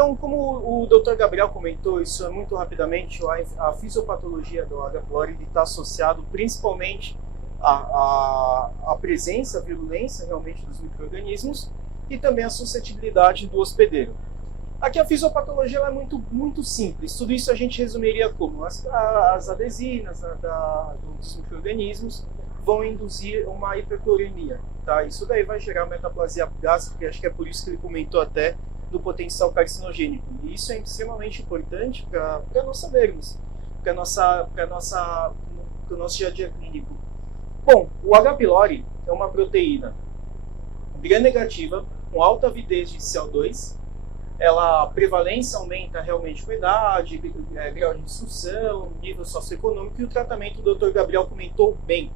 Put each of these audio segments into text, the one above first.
Então, como o Dr. Gabriel comentou, isso é muito rapidamente, a fisiopatologia do H. pylori está associado principalmente à presença, à virulência realmente dos micro-organismos e também à suscetibilidade do hospedeiro. Aqui a fisiopatologia é muito simples, tudo isso a gente resumiria como as adesinas dos micro-organismos vão induzir uma hipercloremia, tá? Isso daí vai gerar metaplasia gástrica, acho que é por isso que ele comentou até do potencial carcinogênico. E isso é extremamente importante para nós sabermos, para o nosso dia a dia clínico. Bom, o H. pylori é uma proteína gram-negativa, com alta avidez de CO2, a prevalência aumenta realmente com a idade, grau de instrução, nível socioeconômico, e o tratamento o Dr. Gabriel comentou bem.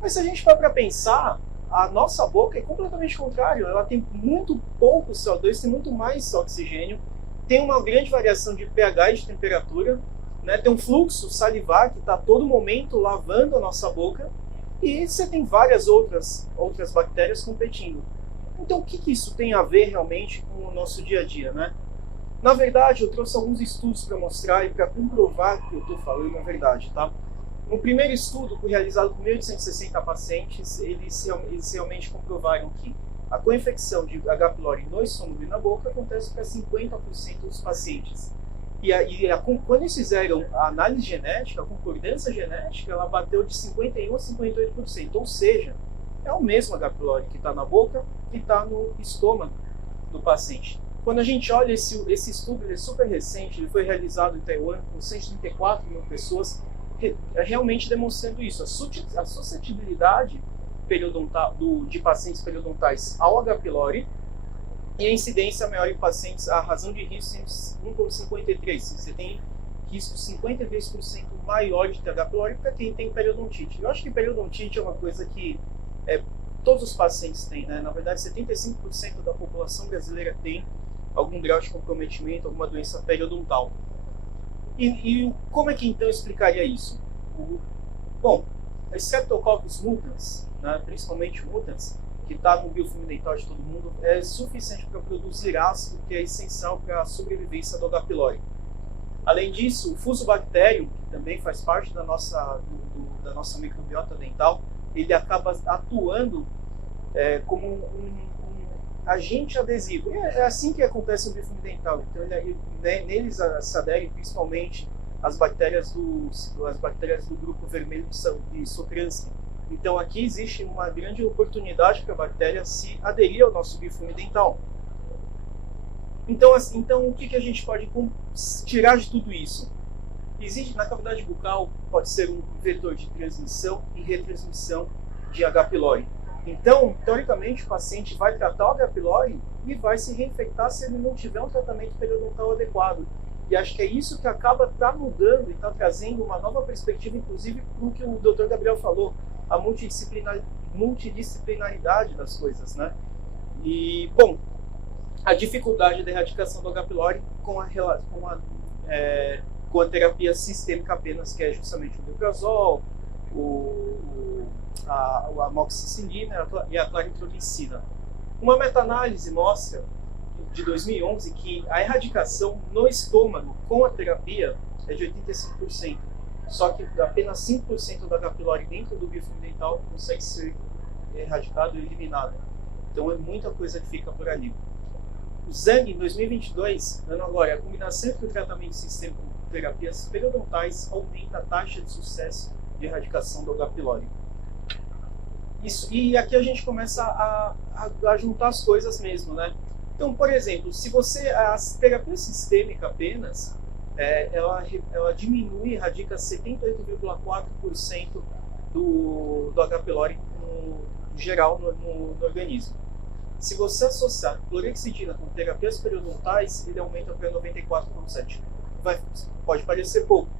Mas se a gente for para pensar, a nossa boca é completamente contrário, ela tem muito pouco CO2, tem muito mais oxigênio, tem uma grande variação de pH e de temperatura, né? Tem um fluxo salivar que está a todo momento lavando a nossa boca, e você tem várias outras bactérias competindo. Então, o que isso tem a ver realmente com o nosso dia a dia, né? Na verdade, eu trouxe alguns estudos para mostrar e para comprovar que eu estou falando a verdade, tá? No primeiro estudo, realizado com 1.860 pacientes, eles realmente comprovaram que a co-infecção de H. pylori no estômago e na boca acontece para 50% dos pacientes. Quando eles fizeram a análise genética, a concordância genética, ela bateu de 51% a 58%, ou seja, é o mesmo H. pylori que está na boca e está no estômago do paciente. Quando a gente olha esse estudo, ele é super recente, ele foi realizado em Taiwan com 134 mil pessoas, realmente demonstrando isso, a suscetibilidade de pacientes periodontais ao H. pylori e a incidência maior em pacientes, a razão de risco 1,53. Você tem risco 53% maior de ter H. pylori para quem tem periodontite. Eu acho que periodontite é uma coisa que todos os pacientes têm, né? Na verdade, 75% da população brasileira tem algum grau de comprometimento, alguma doença periodontal. E como é que então explicaria isso? Bom, a Streptococcus mutans, né, principalmente mutans, que está no biofilme dental de todo mundo, é suficiente para produzir ácido, que é essencial para a sobrevivência do H. pylori. Além disso, o fusobacterium, que também faz parte da nossa microbiota dental, ele acaba atuando como um agente adesivo. É assim que acontece no biofilme dental. Então, neles se aderem principalmente as bactérias do grupo vermelho de Socransky. Então, aqui existe uma grande oportunidade para a bactéria se aderir ao nosso biofilme dental. Então, o que a gente pode tirar de tudo isso? Existe na cavidade bucal, pode ser um vetor de transmissão e retransmissão de H. pylori. Então, teoricamente, o paciente vai tratar o H. pylori e vai se reinfectar se ele não tiver um tratamento periodontal adequado. E acho que é isso que acaba mudando e está trazendo uma nova perspectiva, inclusive, com o que o Dr. Gabriel falou, a multidisciplinaridade das coisas, né? E, bom, a dificuldade da erradicação do H. pylori com a terapia sistêmica apenas, que é justamente o omeprazol, a amoxicilina e a claritromicina. Uma meta-análise mostra, de 2011, que a erradicação no estômago com a terapia é de 85%, só que apenas 5% da H. pylori dentro do biofilme dental consegue ser erradicado e eliminado. Então é muita coisa que fica por ali. O Zhang, em 2022, dando agora a combinação entre o tratamento sistêmico com terapias periodontais, aumenta a taxa de sucesso de erradicação do H. pylori. E aqui a gente começa a juntar as coisas mesmo, né? Então, por exemplo, se a terapia sistêmica apenas, ela diminui e erradica 78,4% do H. pylori no geral no organismo. Se você associar clorexidina com terapias periodontais, ele aumenta para 94,7%. Pode parecer pouco,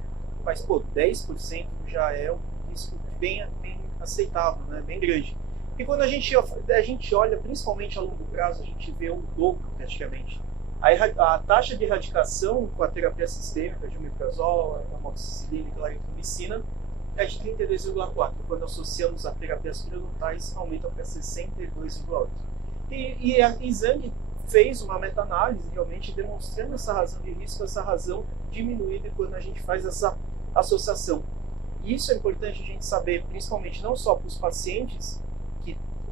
mas 10% já é um risco bem aceitável, né? Bem grande. E quando a gente olha, principalmente a longo prazo, a gente vê o dobro praticamente. A taxa de erradicação com a terapia sistêmica de omeprazol, amoxicilina e claritromicina é de 32,4%. Quando associamos a terapias periodontais, aumenta para 62,8%. E Zhang fez uma meta-análise realmente demonstrando essa razão de risco, essa razão diminuída quando a gente faz essa associação. E isso é importante a gente saber, principalmente não só para os pacientes,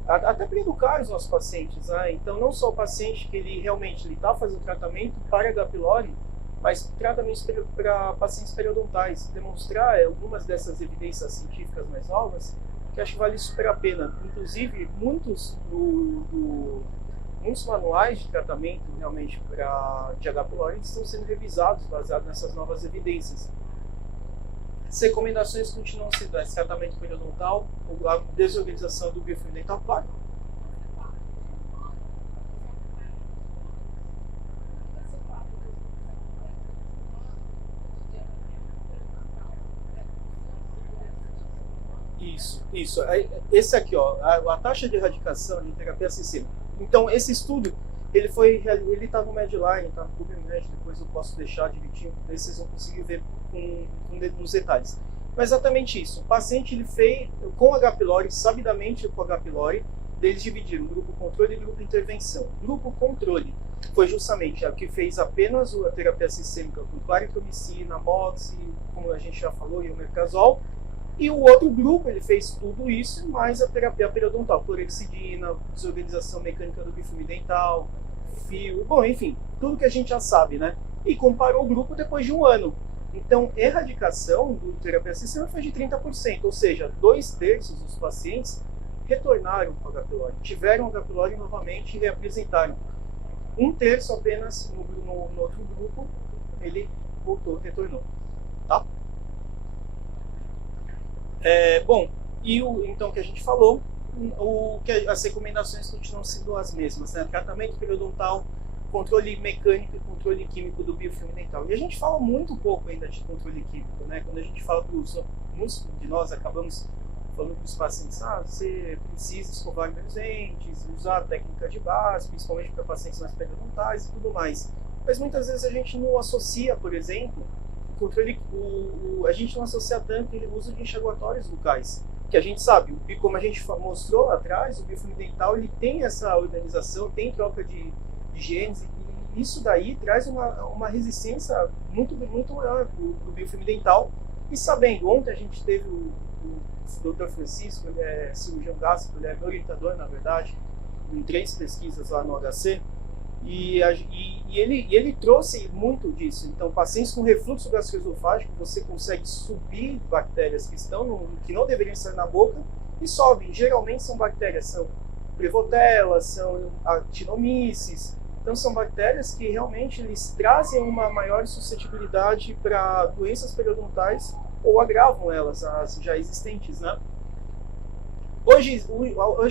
até para educar os nossos pacientes, né? Então não só o paciente que ele realmente está fazendo tratamento para H. pylori, mas tratamentos para pacientes periodontais, demonstrar algumas dessas evidências científicas mais novas, que acho que vale super a pena. Inclusive, muitos manuais de tratamento realmente de H. pylori estão sendo revisados baseados nessas novas evidências. As recomendações continuam sendo esse tratamento periodontal, a desorganização do biofilme dental, claro. Isso. Esse aqui, ó, a taxa de erradicação de terapia sistêmica. Então, esse estudo, ele está no Medline, está no PubMed, depois eu posso deixar direitinho, aí vocês vão conseguir ver nos detalhes. Mas exatamente isso. O paciente ele fez com H. pylori, sabidamente com H. pylori, eles dividiram grupo controle e grupo intervenção. Grupo controle foi justamente o que fez apenas a terapia sistêmica com claritromicina, moxi, como a gente já falou, e o omeprazol. E o outro grupo, ele fez tudo isso, mais a terapia periodontal, clorexidina, desorganização mecânica do biofilme dental, fio, bom, enfim, tudo que a gente já sabe, né? E comparou o grupo depois de um ano. Então, erradicação do terapia sistêmica foi de 30%, ou seja, 2/3 dos pacientes retornaram com H. pylori, tiveram H. pylori novamente e reapresentaram. 1/3 apenas no outro grupo, ele retornou, tá? Bom, então que a gente falou, as recomendações continuam sendo as mesmas, né? Tratamento periodontal, controle mecânico e controle químico do biofilme dental. E a gente fala muito pouco ainda de controle químico, né? Quando a gente fala muitos de nós acabamos falando para os pacientes, você precisa escovar meus dentes, usar a técnica de base, principalmente para pacientes mais periodontais e tudo mais. Mas muitas vezes a gente não associa, por exemplo, a gente não associa tanto o uso de enxaguatórios bucais, que a gente sabe, como a gente mostrou lá atrás, o biofilme dental ele tem essa organização, tem troca de genes, e isso daí traz uma resistência muito maior do biofilme dental. E sabendo, ontem a gente teve o Dr. Francisco, ele é cirurgião gástrico, ele é meu orientador, na verdade, em 3 pesquisas lá no HC, e ele trouxe muito disso. Então, pacientes com refluxo gastroesofágico, você consegue subir bactérias que não deveriam estar na boca e sobem. Geralmente são bactérias, são Prevotella, são Actinomyces. Então, são bactérias que realmente eles trazem uma maior suscetibilidade para doenças periodontais ou agravam elas, as já existentes, né? Hoje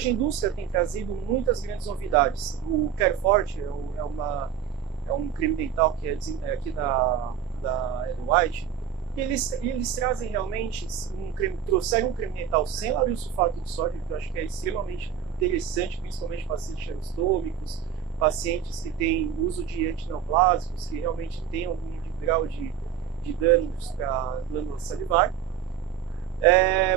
a indústria tem trazido muitas grandes novidades. O Carefort é um creme dental que é aqui da Ed White. Eles trazem realmente trouxeram um creme dental sem lauriosulfato de sódio, que eu acho que é extremamente interessante, principalmente para pacientes xerostômicos, pacientes que têm uso de antineoplásicos, que realmente têm algum grau de danos para a glândula salivar.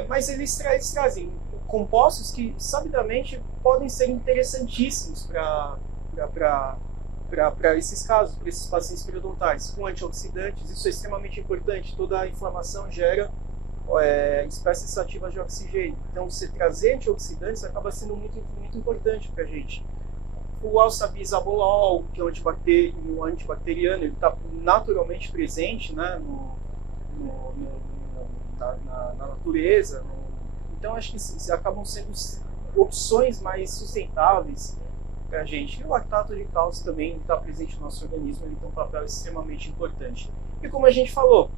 Mas eles trazem compostos que, sabidamente, podem ser interessantíssimos para esses casos, para esses pacientes periodontais, com antioxidantes. Isso é extremamente importante. Toda a inflamação gera espécies ativas de oxigênio. Então, você trazer antioxidantes acaba sendo muito, muito importante para a gente. O alsabisabolol, que é um antibacteriano, ele está naturalmente presente, né, na natureza. Então, acho que acabam sendo opções mais sustentáveis para a gente. E o lactato de cálcio também está presente no nosso organismo, ele tem um papel extremamente importante. E como a gente falou,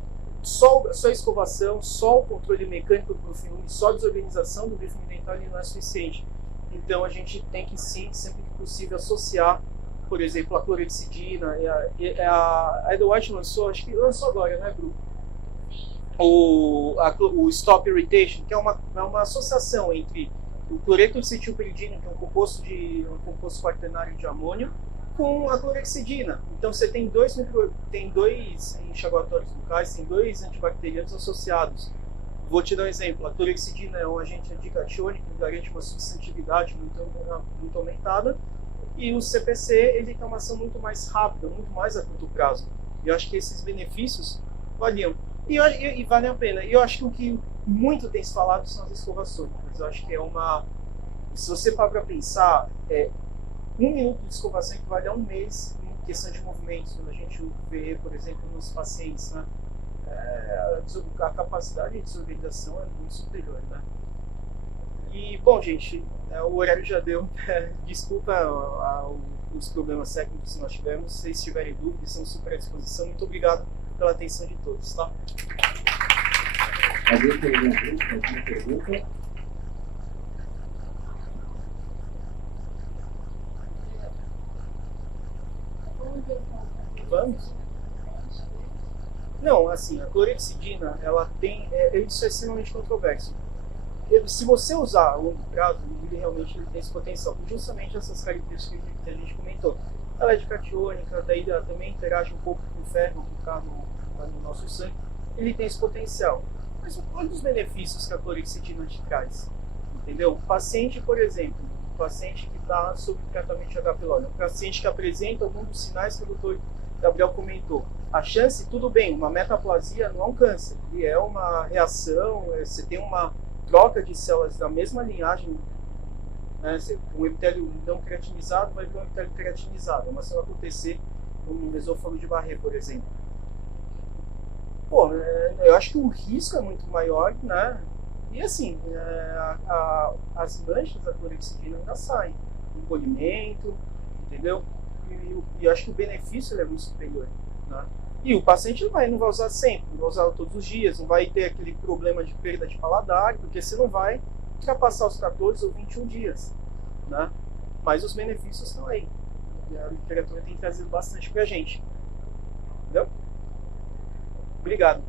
só a escovação, só o controle mecânico do biofilme, só a desorganização do biofilme dental não é suficiente. Então, a gente tem que, sim, sempre que possível, associar, por exemplo, a clorexidina. A Ed White lançou, acho que lançou agora, né, Bru? O Stop Irritation, que é uma associação entre o cloreto de cetilperidina, que é um composto quaternário de amônio, com a clorexidina. Então você tem dois enxaguatórios bucais, tem 2 antibacterianos associados. Vou te dar um exemplo. A clorexidina é um agente anticatiônico que garante uma suscetibilidade muito aumentada. E o CPC, ele tem uma ação muito mais rápida, muito mais a curto prazo. E eu acho que esses benefícios valiam. E valem a pena. E eu acho que o que muito tem se falado são as escovações. Eu acho que é uma... Se você parar para pensar, 1 minuto de escovação equivale a 1 mês em questão de movimentos. Quando a gente vê, por exemplo, nos pacientes, né? A capacidade de desorganização é muito superior, né? E, bom, gente, o horário já deu. Desculpa os problemas técnicos que nós tivemos. Se vocês tiverem dúvidas, estamos super à disposição. Muito obrigado pela atenção de todos, tá? Alguém tem alguma pergunta? Vamos? Não, assim, a clorexidina, ela tem... isso é extremamente controverso. Se você usar a longo prazo, ele realmente tem esse potencial, justamente essas características que a gente comentou. Ela é de catiônica, daí ela também interage um pouco com o ferro que está no nosso sangue. Ele tem esse potencial. Mas olha os benefícios que a clorexidina te traz. Entendeu? O paciente, por exemplo, o paciente que está sob tratamento de H. pylori, um paciente que apresenta algum dos sinais que o doutor Gabriel comentou. A chance, tudo bem, uma metaplasia não é um câncer, e é uma reação, você tem uma troca de células da mesma linhagem, né? Um epitélio não creatinizado vai para um epitélio creatinizado, mas isso vai acontecer no mesófago de Barré, por exemplo. Pô, eu acho que o risco é muito maior, né? E assim, as manchas da clorexidina ainda saem, encolhimento, entendeu? E eu acho que o benefício é muito superior, né? E o paciente não vai usar sempre, não vai usar todos os dias, não vai ter aquele problema de perda de paladar, porque você não vai ultrapassar os 14 ou 21 dias, né? Mas os benefícios estão aí. E a literatura tem trazido bastante pra gente. Entendeu? Obrigado.